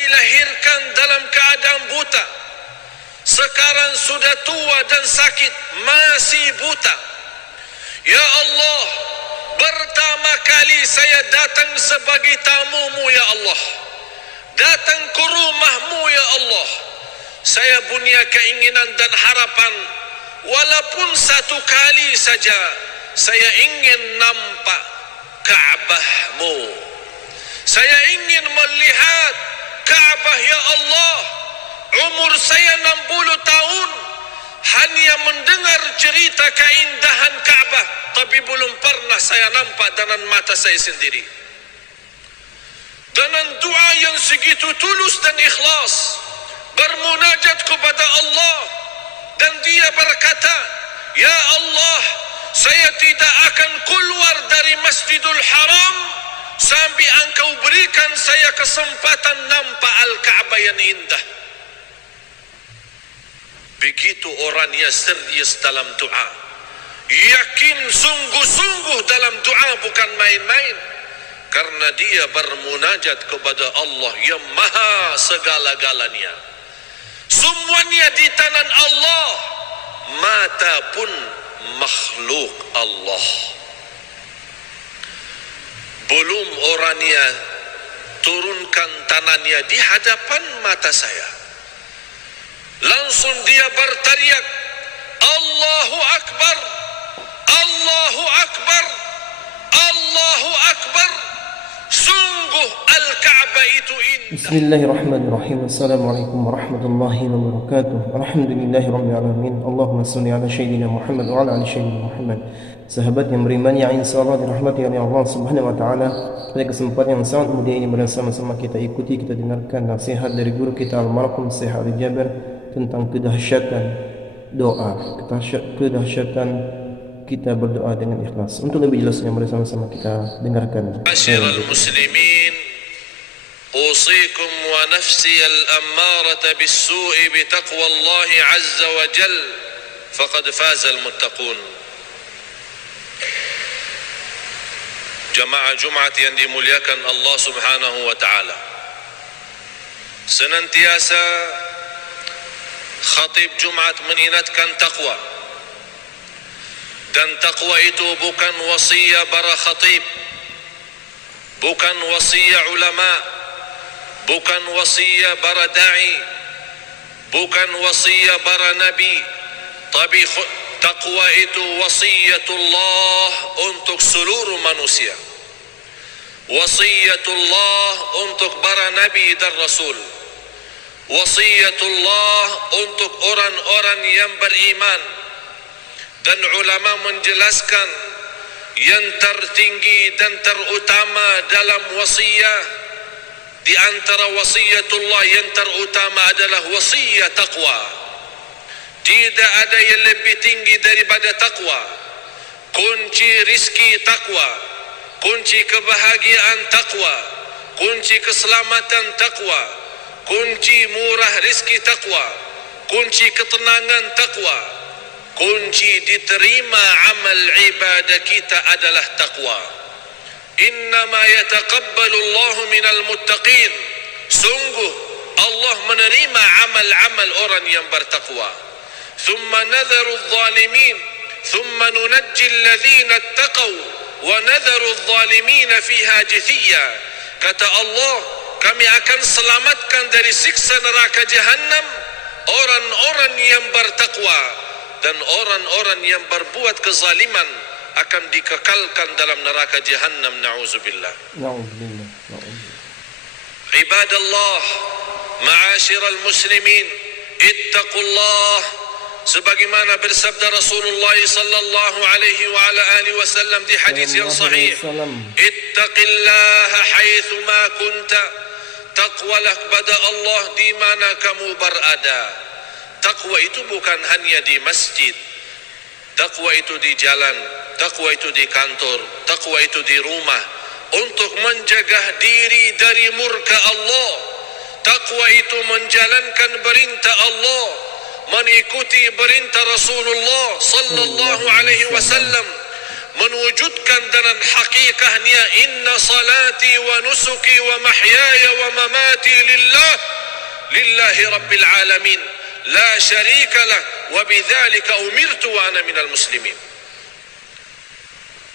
dilahirkan dalam keadaan buta, sekarang sudah tua dan sakit, masih buta. Ya Allah, pertama kali saya datang sebagai tamu-Mu ya Allah, datang ke rumah-Mu ya Allah. Saya punya keinginan dan harapan, walaupun satu kali saja saya ingin nampak Ka'bah-Mu. Saya ingin melihat Ka'bah ya Allah. Umur saya 60 tahun, hanya mendengar cerita keindahan Ka'bah, tapi belum pernah saya nampak dengan mata saya sendiri. Dengan doa yang segitu tulus dan ikhlas, bermunajat kepada Allah, dan dia berkata, Ya Allah, saya tidak akan keluar dari Masjidul Haram sampai Engkau berikan saya kesempatan nampak Al-Ka'bah yang indah. Begitu orangnya serius dalam doa, yakin sungguh-sungguh dalam doa, bukan main-main, karena dia bermunajat kepada Allah yang maha segala-galanya. Semuanya di tangan Allah, mata pun makhluk Allah. Belum orangnya turunkan tangannya di hadapan mata saya, langsung dia berteriak, Allahu Akbar, Allahu Akbar, Allahu Akbar. Sungguh Al-Ka'bah itu indah. Bismillahirrahmanirrahim. Assalamualaikum warahmatullahi wabarakatuh. Alhamdulillahirabbil alamin. Allahumma shalli ala sayyidina Muhammad wa ala ali sayyidina Muhammad. Sahabat yang beriman yang insyaallah dirahmati oleh Allah Subhanahu wa taala, pada kesempatan yang sangat mulia ini bersama-sama kita ikuti, kita dengarkan nasihat dari guru kita almarhum Syekh Ali Jaber tentang kedahsyatan doa, kedahsyatan kita berdoa dengan ikhlas. Untuk lebih jelasnya mari sama-sama kita dengarkan. Ma'asyiral muslimin, usikum wa nafsi al-ammarata bis-su'i bi taqwallahi 'azza wa jal, faqad faza al-muttaqun. Jamaah Jumat yang dimuliakan Allah Subhanahu wa taala, senantiasa khatib Jumat mengingatkan takwa. Dan takwa itu bukan wasiat para khatib, bukan wasiat ulama, bukan wasiat para da'i, bukan wasiat para nabi, tapi takwa itu wasiatullah untuk seluruh manusia. Wasiatullah untuk para nabi dan rasul. Wasiatullah untuk orang-orang yang beriman. Dan ulama menjelaskan yang tertinggi dan terutama dalam wasiat, di antara wasiatullah yang terutama adalah wasiat taqwa. Tidak ada yang lebih tinggi daripada taqwa. Kunci rizki taqwa, kunci kebahagiaan taqwa, kunci keselamatan taqwa, kunci murah rizki taqwa, kunci ketenangan taqwa. Kunci diterima amal ibadah kita adalah taqwa. Innama yataqabbalu Allahu minal muttaqin. Sungguh Allah menerima amal-amal orang yang bertakwa. Thumma nadharu adh-dhalimin, thumma nunajji alladhina ittaqaw wa nadharu adh-dhalimina fiha jithiya. Kata Allah, kami akan selamatkan dari siksa neraka Jahannam orang-orang yang bertakwa, dan orang-orang yang berbuat kezaliman akan dikekalkan dalam neraka Jahannam. Na'udzubillah. Na'udzubillah. Ibadallah, ma'asyiral muslimin, ittaqullah, sebagaimana bersabda Rasulullah sallallahu alaihi wa ala alihi wasallam di hadis yang sahih, ittaqillaha haitsu ma kunta, taqwalah kepada Allah di mana kamu berada. Takwa itu bukan hanya di masjid, takwa itu di jalan, takwa itu di kantor, takwa itu di rumah, untuk menjaga diri dari murka Allah. Takwa itu menjalankan perintah Allah, mengikuti perintah Rasulullah sallallahu alaihi wasallam, menwujudkan dengan hakikahnya inna salati wa nusuki wa mahyaya wa mamati lillahi rabbil alamin la syarika lah wa bidzalika umirtu wa ana minal muslimin.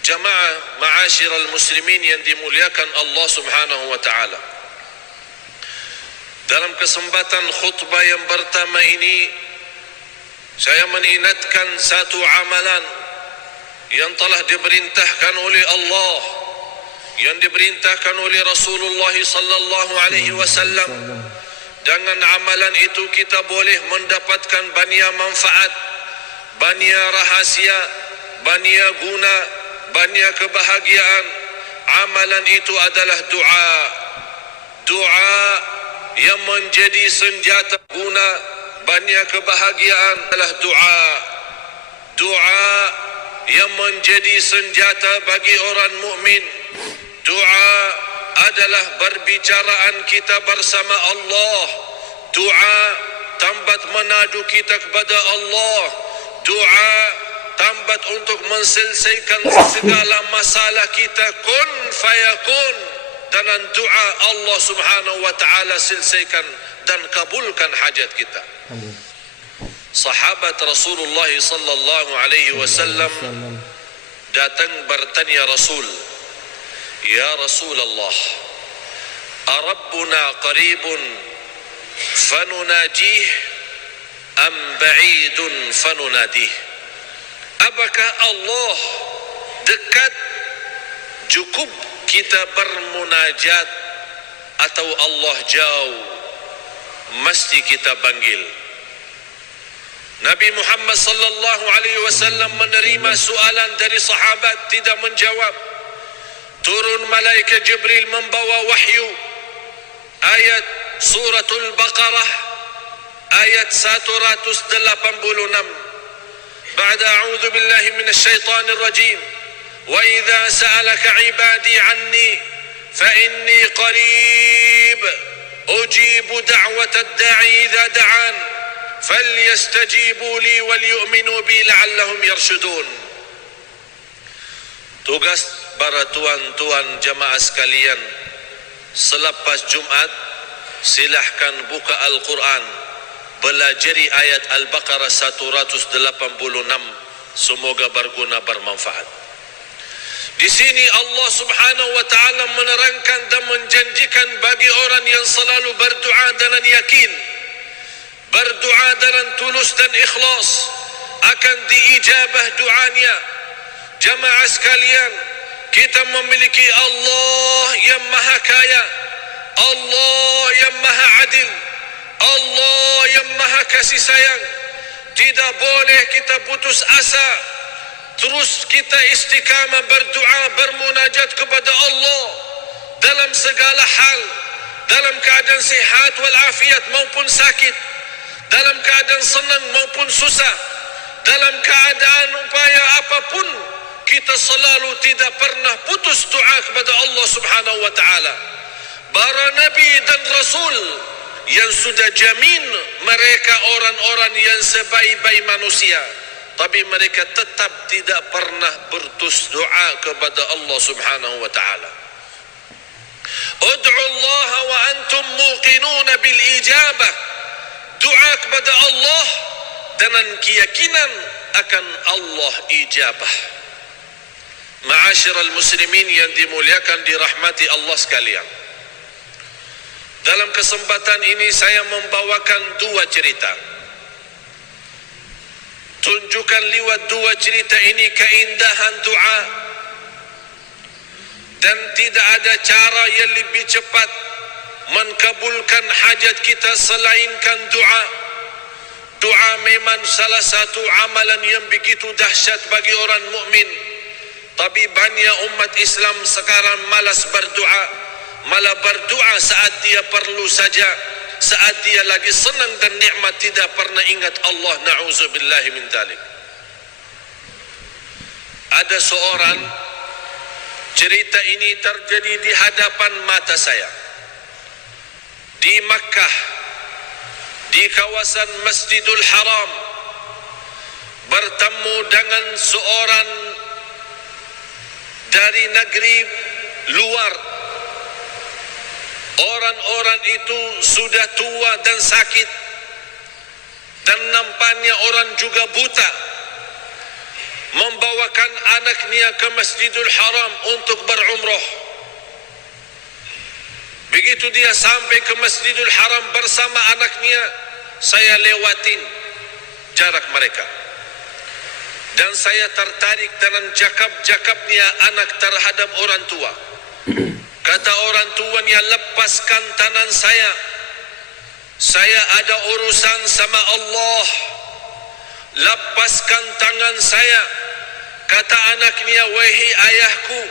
Jamaah ma'asyiral muslimin yang dimuliakan Allah Subhanahu wa taala. Dalam kesempatan khutbah yang pertama ini saya mengingatkan satu amalan yang telah diperintahkan oleh Allah, yang diperintahkan oleh Rasulullah sallallahu alaihi wasallam. Dengan amalan itu kita boleh mendapatkan banyak manfaat, banyak rahasia, banyak guna, banyak kebahagiaan. Amalan itu adalah doa. Doa yang menjadi senjata guna banyak kebahagiaan adalah doa. Doa yang menjadi senjata bagi orang mukmin. Doa adalah berbicaraan kita bersama Allah. Doa tambat menadu kita kepada Allah. Doa tambat untuk menyelesaikan segala masalah kita. Kun fayakun. Dengan doa Allah Subhanahu wa taala selesaikan dan kabulkan hajat kita. Sahabat Rasulullah sallallahu alaihi wasallam datang bertanya Rasul, "Ya Rasulullah, arabbuna qaribun fanunajih am ba'idun fanunadih?" Apakah Allah dekat cukup kita bermunajat atau Allah jauh mesti kita panggil? Nabi Muhammad sallallahu alaihi wasallam menerima soalan dari sahabat, tidak menjawab. Turun malaikat Jibril membawa wahyu. Ayat suratul Baqarah ayat 186. Ba'da a'udzu billahi minasy syaithanir rajim. Wa idza sa'alaka 'ibadi 'anni fa inni qarib ujibu da'watad da'i idza da'an falyastajibu li wal yu'minu bi la'allahum yarshudun. Tugas para tuan-tuan jamaah sekalian, selepas Jumat silahkan buka Al-Quran, belajari ayat Al-Baqarah 186, semoga berguna bermanfaat. Di sini Allah Subhanahu wa taala menerangkan dan menjanjikan bagi orang yang selalu berdoa dengan yakin, berdoa dengan tulus dan ikhlas, akan diijabah doanya. Jamaah sekalian, kita memiliki Allah yang maha kaya, Allah yang maha adil, Allah yang maha kasih sayang. Tidak boleh kita putus asa. Terus kita istiqamah berdoa, bermunajat kepada Allah dalam segala hal, dalam keadaan sehat walafiat maupun sakit, dalam keadaan senang maupun susah, dalam keadaan upaya apapun, kita selalu tidak pernah putus doa kepada Allah Subhanahu wa taala. Para nabi dan rasul yang sudah jamin mereka orang-orang yang sebaik-baik manusia, tapi mereka tetap tidak pernah bertus doa kepada Allah Subhanahu wa taala. Ud'u Allah wa antum muqinun bil ijabah. Doa kepada Allah dengan keyakinan akan Allah ijabah. Ma'asyiral muslimin yang dimuliakan dirahmati Allah sekalian. Dalam kesempatan ini saya membawakan dua cerita. Tunjukkan lewat dua cerita ini keindahan doa, dan tidak ada cara yang lebih cepat mengabulkan hajat kita selainkan doa. Doa memang salah satu amalan yang begitu dahsyat bagi orang mukmin. Tapi banyak umat Islam sekarang malas berdoa, malah berdoa saat dia perlu saja, saat dia lagi senang dan nikmat, tidak pernah ingat Allah. Na'udzubillahi min dzalik. Ada seorang, cerita ini terjadi di hadapan mata saya di Makkah, di kawasan Masjidul Haram, bertemu dengan seorang dari negeri luar. Orang-orang itu sudah tua dan sakit, dan nampaknya orang juga buta, membawakan anaknya ke Masjidil Haram untuk berumrah. Begitu dia sampai ke Masjidil Haram bersama anaknya, saya lewatin jarak mereka, dan saya tertarik dengan jakap-jakapnya anak terhadap orang tua. Kata orang tuanya, lepaskan tangan saya ada urusan sama Allah. Lepaskan tangan saya. Kata anaknya, wahai ayahku,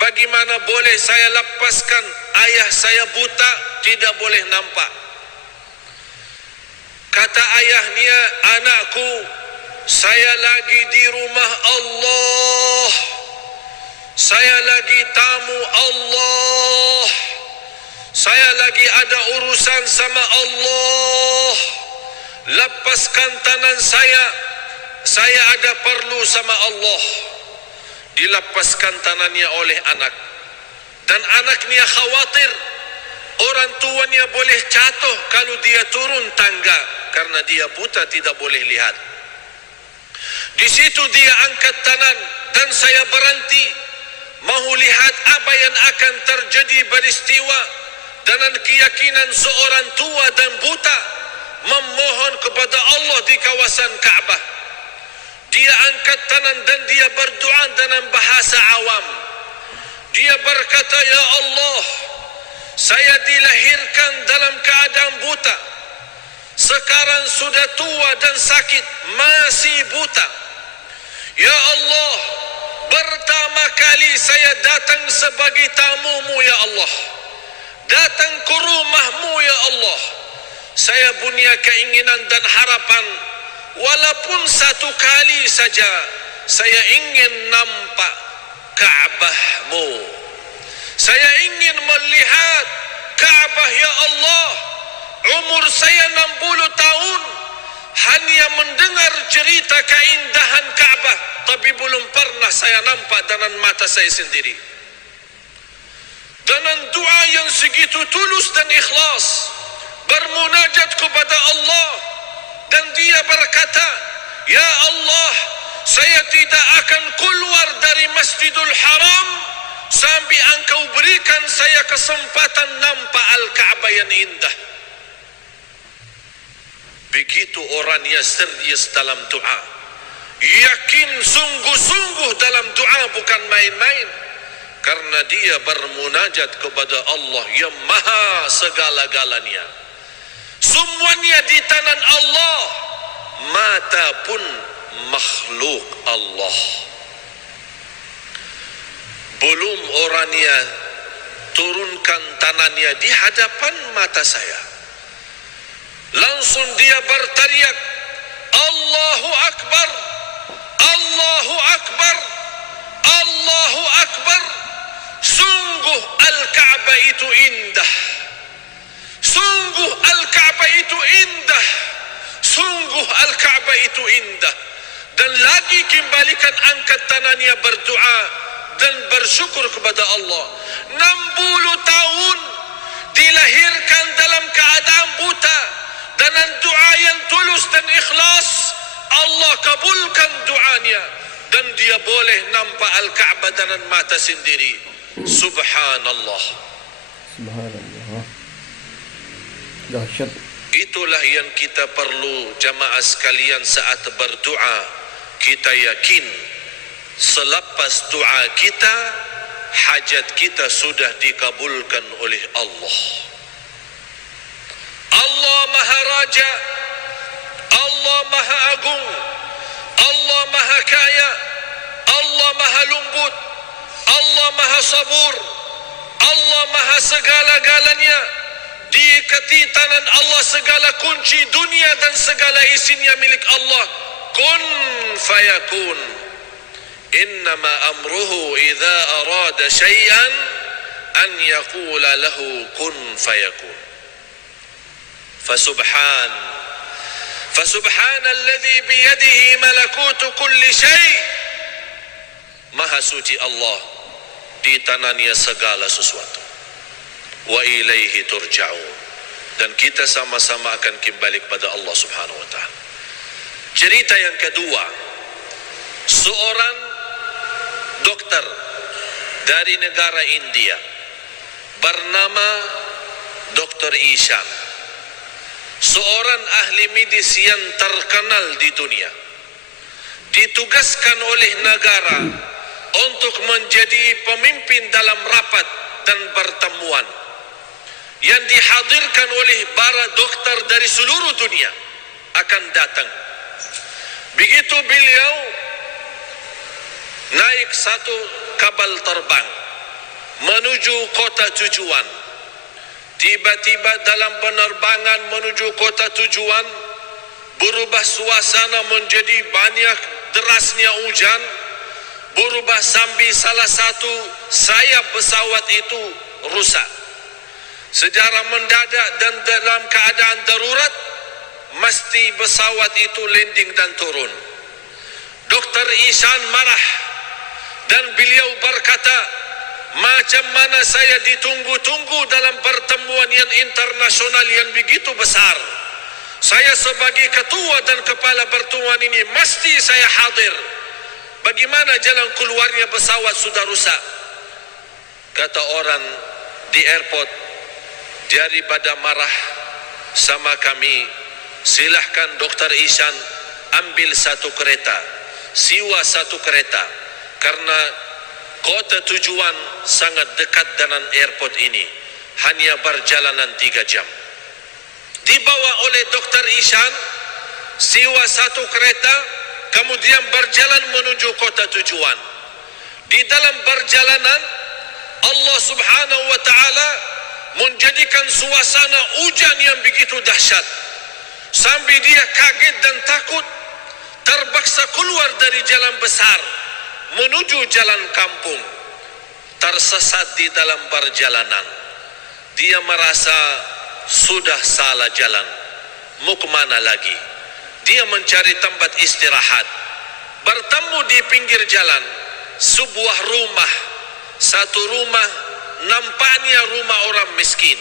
bagaimana boleh saya lepaskan? Ayah saya buta, tidak boleh nampak. Kata ayahnya, anakku, saya lagi di rumah Allah, saya lagi tamu Allah, saya lagi ada urusan sama Allah. Lepaskan tangan saya ada perlu sama Allah. Dilepaskan tangannya oleh anak, dan anaknya khawatir orang tuanya boleh jatuh kalau dia turun tangga, karena dia buta tidak boleh lihat. Di situ dia angkat tangan, dan saya berhenti mahu lihat apa yang akan terjadi peristiwa dengan keyakinan seorang tua dan buta memohon kepada Allah di kawasan Ka'bah. Dia angkat tangan dan dia berdoa dengan bahasa awam. Dia berkata, ya Allah, saya dilahirkan dalam keadaan buta, sekarang sudah tua dan sakit, masih buta. Ya Allah, pertama kali saya datang sebagai tamumu ya Allah, datang ke rumahmu ya Allah. Saya punya keinginan dan harapan, walaupun satu kali saja saya ingin nampak Ka'bahmu. Saya ingin melihat Ka'bah ya Allah. Umur saya 60 tahun, hanya mendengar cerita keindahan Ka'bah, tapi belum pernah saya nampak dengan mata saya sendiri. Dengan doa yang segitu tulus dan ikhlas, bermunajat kepada Allah, dan dia berkata, ya Allah, saya tidak akan keluar dari Masjidul Haram sampai engkau berikan saya kesempatan nampak Al-Ka'bah yang indah. Begitu orangnya serius dalam doa, yakin sungguh-sungguh dalam doa, bukan main-main, karena dia bermunajat kepada Allah yang maha segala-galanya. Semuanya di tangan Allah, mata pun makhluk Allah. Belum orangnya turunkan tangannya di hadapan mata saya, langsung dia berteriak, Allahu Akbar, Allahu Akbar, Allahu Akbar. Sungguh Al-Ka'bah itu indah, sungguh Al-Ka'bah itu indah, sungguh Al-Ka'bah itu indah. Dan lagi kembalikan angkat tangannya berdoa dan bersyukur kepada Allah. 60 tahun dilahirkan dalam keadaan buta, dengan doa yang tulus dan ikhlas, Allah kabulkan doanya, dan dia boleh nampak Al-Ka'bah dengan mata sendiri. Subhanallah. Subhanallah. Dahsyat. Itulah yang kita perlu, jamaah sekalian, saat berdoa. Kita yakin selepas doa kita, hajat kita sudah dikabulkan oleh Allah. Allah Maha Raja, Allah Maha Agung, Allah Maha Kaya, Allah Maha Lembut, Allah Maha Sabur, Allah Maha segala-galanya. Di tangan Allah segala kunci dunia dan segala isinya milik Allah. Kun fayakun. Innama amruhu idza arada syai'an an yaqula lahu kun fayakun. Fasubhanalladzi biyadihi malakutu kulli syai'. Maha suci Allah di tanahnya segala sesuatu. Wa ilaihi turja'un. Dan kita sama-sama akan kembali kepada Allah Subhanahu wa ta'ala. Cerita yang kedua, seorang dokter dari negara India bernama Dr. Ishan, seorang ahli medis yang terkenal di dunia, ditugaskan oleh negara untuk menjadi pemimpin dalam rapat dan pertemuan yang dihadirkan oleh para dokter dari seluruh dunia akan datang. Begitu beliau naik satu kapal terbang menuju kota tujuan, tiba-tiba dalam penerbangan menuju kota tujuan berubah suasana menjadi banyak derasnya hujan, berubah sambil salah satu sayap pesawat itu rusak. Secara mendadak dan dalam keadaan darurat, mesti pesawat itu landing dan turun. Dr. Ishan marah dan beliau berkata, macam mana saya ditunggu-tunggu dalam pertemuan yang internasional yang begitu besar. Saya sebagai ketua dan kepala pertemuan ini mesti saya hadir. Bagaimana jalan keluarnya pesawat sudah rusak? Kata orang di airport, daripada marah sama kami, silahkan Dr. Ishan ambil satu kereta, sewa satu kereta, karena kota tujuan sangat dekat dengan airport ini, hanya perjalanan 3 jam. Dibawa oleh Dr. Ishan, sewa satu kereta, kemudian berjalan menuju kota tujuan. Di dalam perjalanan, Allah Subhanahu wa ta'ala menjadikan suasana hujan yang begitu dahsyat, sampai dia kaget dan takut, terpaksa keluar dari jalan besar menuju jalan kampung. Tersesat di dalam perjalanan, dia merasa sudah salah jalan, mau kemana lagi? Dia mencari tempat istirahat, bertemu di pinggir jalan sebuah rumah. Satu rumah nampaknya rumah orang miskin.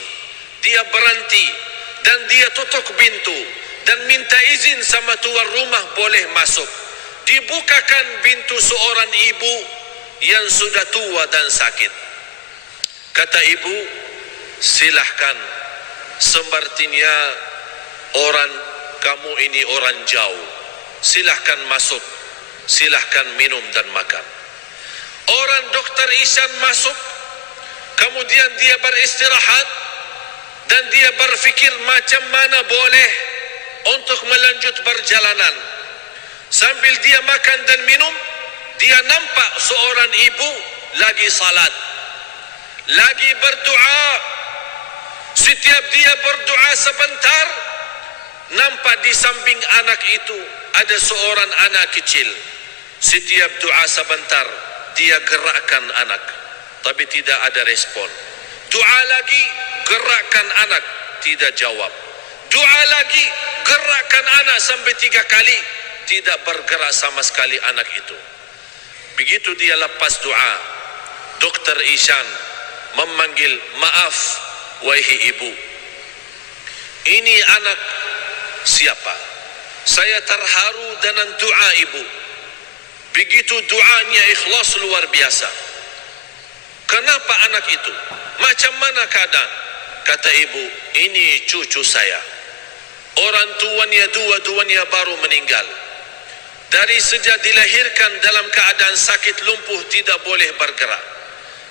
Dia berhenti dan dia tutup pintu dan minta izin sama tuan rumah boleh masuk. Dibukakan pintu seorang ibu yang sudah tua dan sakit. Kata ibu, silahkan, sepertinya orang kamu ini orang jauh, silahkan masuk, silahkan minum dan makan. Orang Dr. Ishan masuk, kemudian dia beristirahat dan dia berfikir macam mana boleh untuk melanjut perjalanan. Sambil dia makan dan minum, dia nampak seorang ibu lagi salat, lagi berdoa. Setiap dia berdoa sebentar, nampak di samping anak itu ada seorang anak kecil. Setiap doa sebentar, dia gerakkan anak, tapi tidak ada respon. Doa lagi, gerakkan anak, tidak jawab. Doa lagi, gerakkan anak sampai 3 kali, tidak bergerak sama sekali anak itu. Begitu dia lepas doa, Dr. Ishan memanggil, maaf wahai ibu, ini anak siapa? Saya terharu dengan doa ibu. Begitu doanya ikhlas luar biasa. Kenapa anak itu? Macam mana keadaan? Kata ibu, ini cucu saya. Orang tuanya dua-duanya baru meninggal. Dari sejak dilahirkan dalam keadaan sakit lumpuh, tidak boleh bergerak.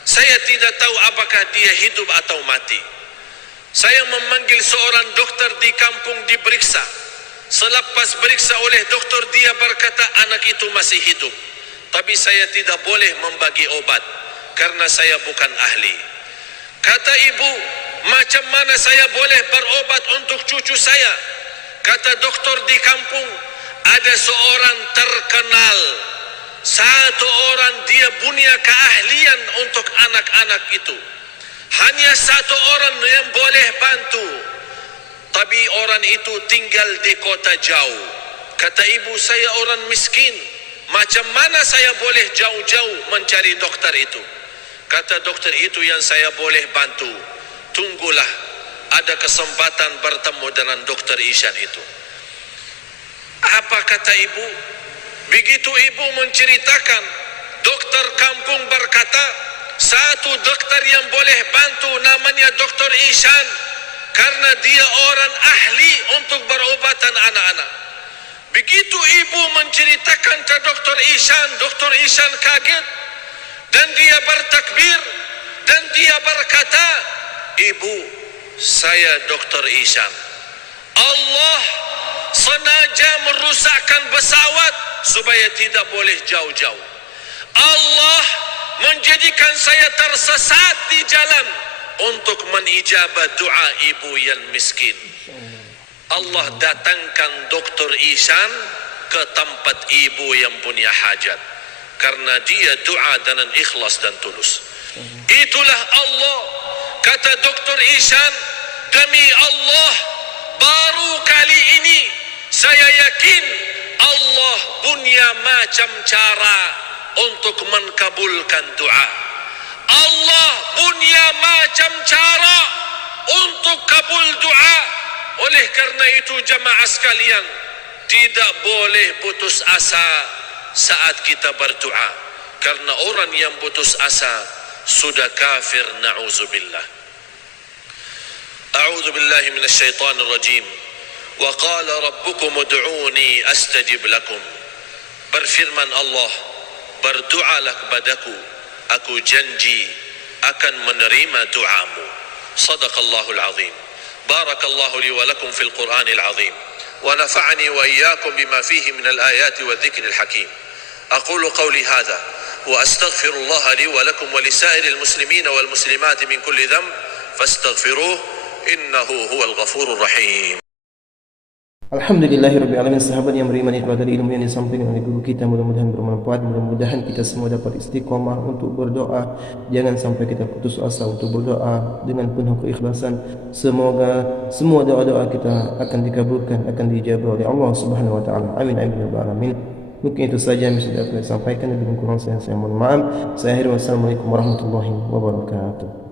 Saya tidak tahu apakah dia hidup atau mati. Saya memanggil seorang dokter di kampung diperiksa. Selepas periksa oleh dokter, dia berkata anak itu masih hidup. Tapi saya tidak boleh membagi obat karena saya bukan ahli. Kata ibu, macam mana saya boleh berobat untuk cucu saya? Kata dokter di kampung, ada seorang terkenal, satu orang dia punya keahlian untuk anak-anak itu. Hanya satu orang yang boleh bantu, tapi orang itu tinggal di kota jauh. Kata ibu, saya orang miskin, macam mana saya boleh jauh-jauh mencari dokter itu? Kata doktor, itu yang saya boleh bantu. Tunggulah ada kesempatan bertemu dengan doktor Ishan itu. Apa kata ibu? Begitu ibu menceritakan, dokter kampung berkata, satu dokter yang boleh bantu namanya doktor Ishan, karena dia orang ahli untuk berobatan anak-anak. Begitu ibu menceritakan ke doktor Ishan kaget, dan dia bertakbir, dan dia berkata, ibu, saya doktor Ishan. Allah sengaja merusakkan pesawat supaya tidak boleh jauh-jauh. Allah menjadikan saya tersesat di jalan untuk menijabah doa ibu yang miskin. Allah datangkan doktor Ishan ke tempat ibu yang punya hajat, karena dia doa dengan ikhlas dan tulus. Itulah Allah. Kata doktor Ishan, demi Allah, baru kali ini saya yakin Allah punya macam cara untuk mengkabulkan doa. Allah punya macam cara untuk kabul doa. Oleh karena itu jamaah sekalian, tidak boleh putus asa saat kita berdoa, karena orang yang putus asa sudah kafir, na'udzubillah. A'udzu billahi minasy syaithanir rajim. Wa qala rabbukum ud'uni astajib lakum. Berfirman Allah, berdoalah kepadaku, aku janji akan menerima doamu. Sadaqallahul azim. Barakallahu li wa lakum fil Qur'anil azim. Wa nafa'ani wa iyyakum bima fihi min al-ayati wa dhikril hakim. Aqulu qawli hadha wa astaghfirullah li wa lakum wa lisairil muslimina wal muslimati min kulli dhanb fastaghfiruh innahu huwal ghafurur rahim. Alhamdulillahirrabbilalamin. Sahabat yang beriman, itu tadi ilmu yang disampaikan oleh guru kita, mudah-mudahan bermanfaat. Mudah-mudahan kita semua dapat istiqomah untuk berdoa. Jangan sampai kita putus asa untuk berdoa dengan penuh keikhlasan. Semoga semua doa-doa kita akan dikabulkan, akan dijabah oleh Allah Subhanahu wa taala. Amin amin ya rabbal alamin. Mungkin itu saja yang bisa saya sampaikan. Lebih kurang saya mohon maaf. Saya akhiri, wassalamualaikum warahmatullahi wabarakatuh.